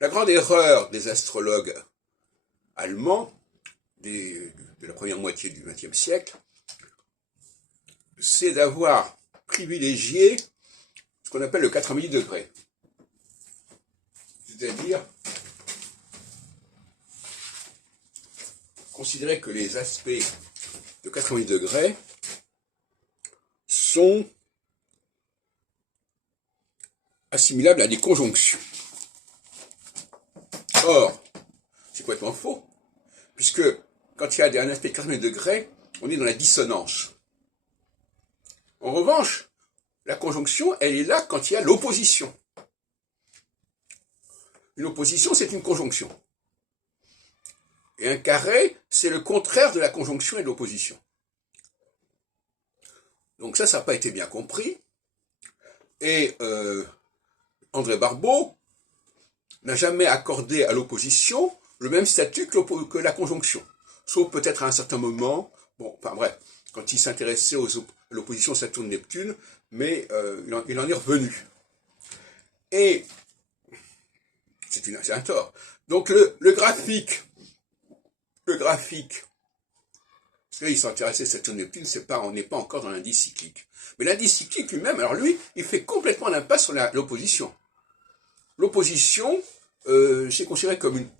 La grande erreur des astrologues allemands de la première moitié du XXe siècle, c'est d'avoir privilégié ce qu'on appelle le 90 degrés. C'est-à-dire considérer que les aspects de 90 degrés sont assimilables à des conjonctions. Or, c'est complètement faux, puisque quand il y a un aspect de 90 degrés, on est dans la dissonance. En revanche, la conjonction, elle est là quand il y a l'opposition. Une opposition, c'est une conjonction. Et un carré, c'est le contraire de la conjonction et de l'opposition. Donc ça n'a pas été bien compris. Et André Barbeau n'a jamais accordé à l'opposition le même statut que la conjonction. Sauf peut-être à un certain moment, bon, enfin bref, quand il s'intéressait à l'opposition Saturne-Neptune, mais il en est revenu. Et c'est un tort. Donc le graphique, parce qu'il s'intéressait à Saturne-Neptune, on n'est pas encore dans l'indice cyclique. Mais l'indice cyclique lui-même, alors lui, il fait complètement l'impasse sur l'opposition. L'opposition, c'est considéré comme une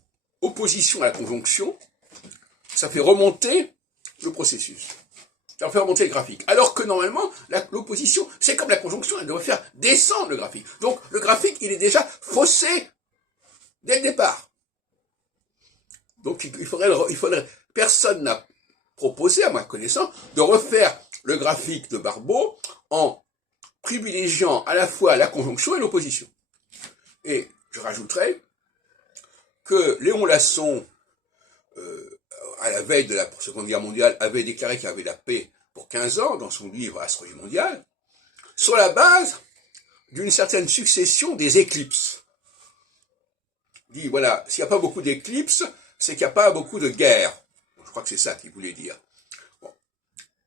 opposition à la conjonction, ça fait remonter le processus. Ça fait remonter le graphique. Alors que normalement, l'opposition, c'est comme la conjonction, elle devrait faire descendre le graphique. Donc le graphique, il est déjà faussé dès le départ. Donc personne n'a proposé, à ma connaissance, de refaire le graphique de Barbeau en privilégiant à la fois la conjonction et l'opposition. Et je rajouterais que Léon Lasson, à la veille de la Seconde Guerre mondiale, avait déclaré qu'il y avait la paix pour 15 ans dans son livre Astrologie mondiale, sur la base d'une certaine succession des éclipses. Il dit, voilà, s'il n'y a pas beaucoup d'éclipses, c'est qu'il n'y a pas beaucoup de guerres. Je crois que c'est ça qu'il voulait dire. Bon.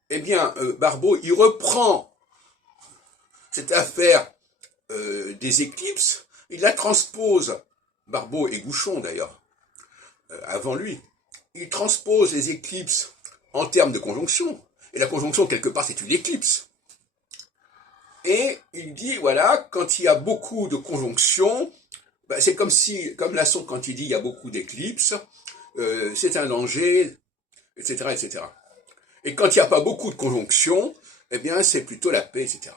Eh bien, Barbeau, il reprend cette affaire des éclipses, il la transpose, Barbeau et Gouchon d'ailleurs, avant lui, il transpose les éclipses en termes de conjonction, et la conjonction quelque part c'est une éclipse. Et il dit, voilà, quand il y a beaucoup de conjonctions, ben, c'est comme Lasson quand il dit il y a beaucoup d'éclipses, c'est un danger, etc., etc. Et quand il n'y a pas beaucoup de conjonctions, eh bien c'est plutôt la paix, etc.